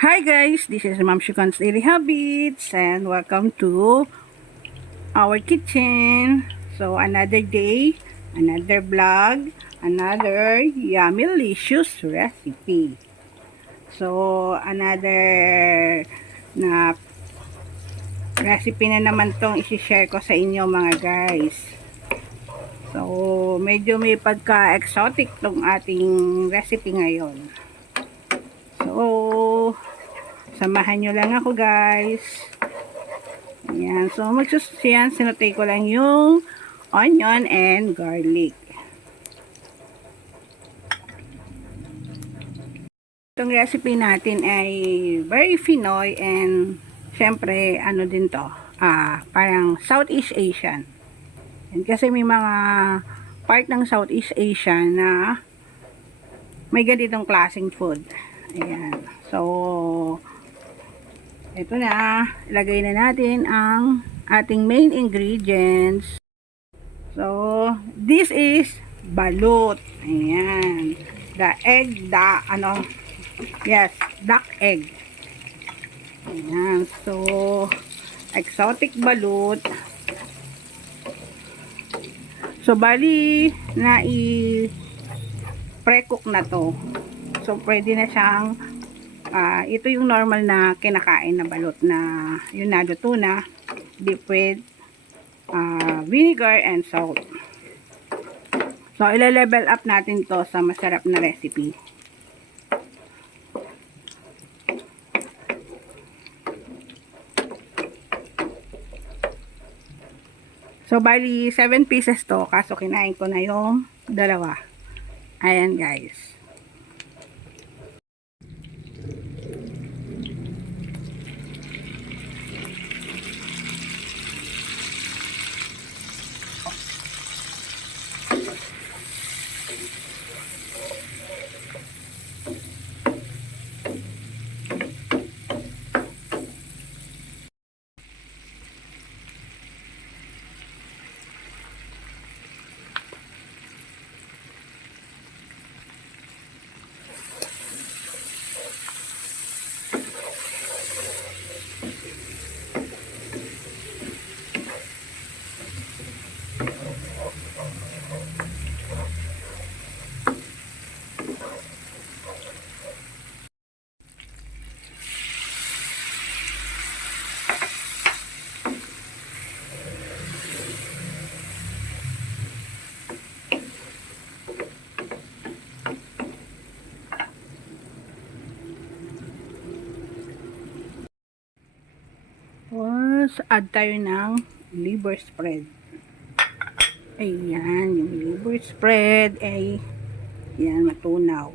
Hi guys, this is Ma'am Shukan's Daily Habits and welcome to our kitchen. So another day, another vlog, another yummy delicious recipe. So another na recipe na naman tong isi-share ko sa inyo mga guys. So medyo may pagka-exotic tong ating recipe ngayon. So samahan nyo lang ako guys. Ayan. So magsususiyan, sinutay ko lang yung onion and garlic. Itong recipe natin ay very Pinoy and syempre ano din to, parang Southeast Asian. And kasi may mga part ng Southeast Asian na may ganitong klaseng food. Ayan. So ito na, ilagay na natin ang ating main ingredients. So, this is balut. Ayan. The egg, yes, duck egg. Ayan. So, exotic balut. So, bali, pre-cook na to. So, pwede na siyang ito yung normal na kinakain na balot na yung naluto na deep with vinegar and salt. So, ila-level up natin to sa masarap na recipe. So, bali 7 pieces to kaso kinain ko na yung dalawa. Ayan guys. Tapos, add tayo ng liver spread. Ayan, yung liver spread ay yan, matunaw.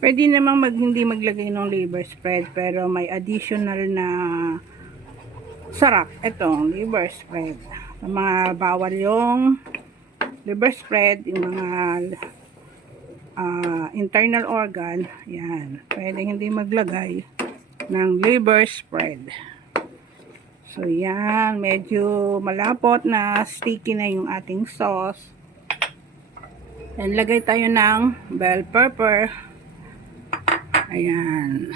Pwede namang hindi maglagay ng liver spread pero may additional na sarap. Itong liver spread. Sa mga bawal yung liver spread, yung mga internal organ, yan. Pwede hindi maglagay ng liver spread. So, yan. Medyo malapot na sticky na yung ating sauce. And lagay tayo ng bell pepper. Ayan.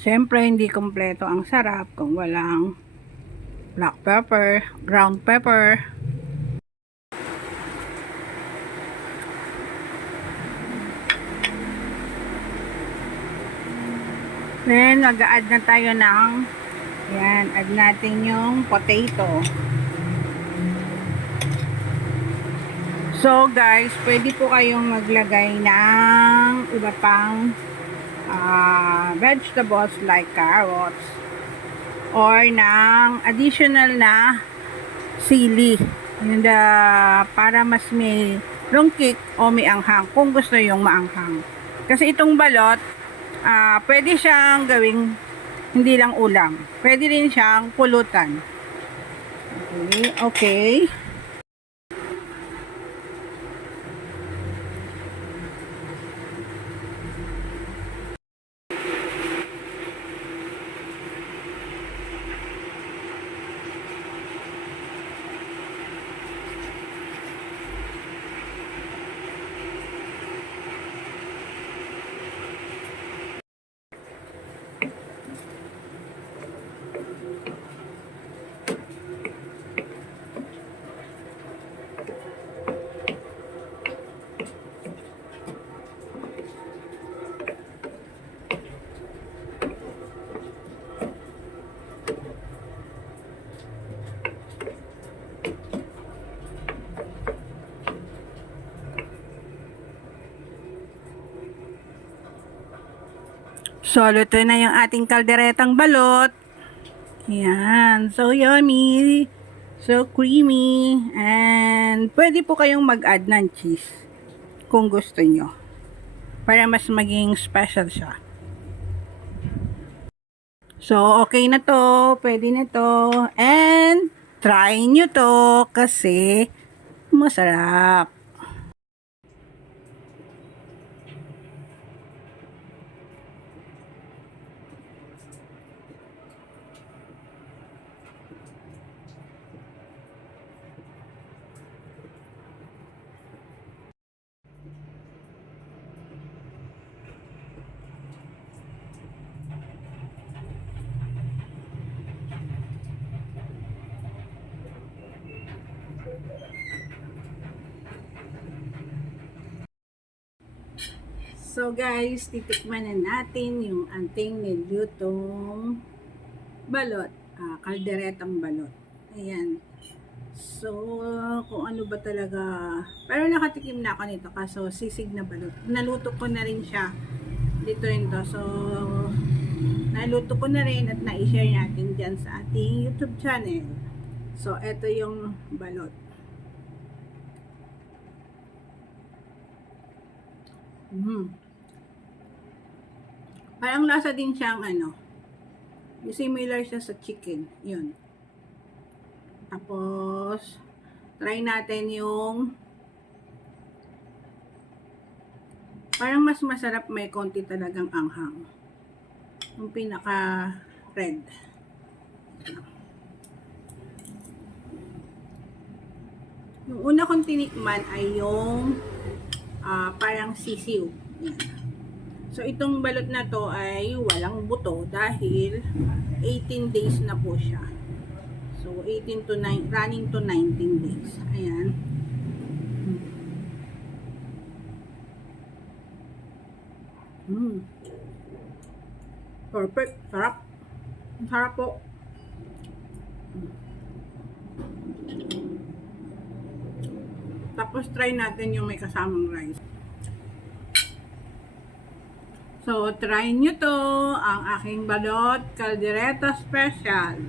Siyempre, hindi kompleto ang sarap kung walang black pepper, ground pepper. Then, mag-add na tayo ng yan, add natin yung potato. So, guys, pwede po kayong maglagay ng iba pang vegetables like carrots or ng additional na sili. Yun para mas may lungkik o may anghang kung gusto yung maanghang. Kasi itong balot, pwede siyang gawing hindi lang ulam. Pwede rin siyang pulutan. Okay. So, luto na yung ating kalderetang balot. Yan. So, yummy. So, creamy. And, pwede po kayong mag-add ng cheese kung gusto nyo. Para mas maging special siya. So, okay na to. Pwede na to. And, try nyo to kasi masarap. So guys, titikman na natin yung ating nilutong balot, kalderetang balot. Ayan. So, kung ano ba talaga, pero nakatikim na ako nito kaso sisig na balot. Naluto ko na rin siya. Dito rin to. So, naluto ko na rin at na-share natin dyan sa ating YouTube channel. So, eto yung balot. Parang lasa din siyang similar siya sa chicken. Yun. Tapos, try natin yung parang mas masarap, may konti talagang anghang. Yung pinaka red. Yung una kong tinikman ay yung parang sisiw. Yan. So, itong balot na to ay walang buto dahil 18 days na po siya. So, 18 to 9, running to 19 days. Ayan. Perfect. Sarap. Sarap po. Tapos, try natin yung may kasamang rice. So, try nyo to, ang aking balot kaldereta special.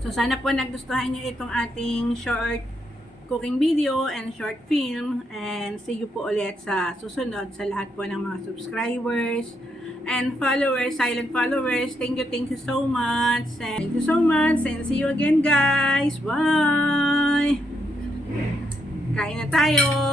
So, sana po nagustuhan nyo itong ating short cooking video and short film. And see you po ulit sa susunod sa lahat po ng mga subscribers and followers, silent followers. Thank you so much. And thank you so much and see you again guys. Bye! Kain na tayo!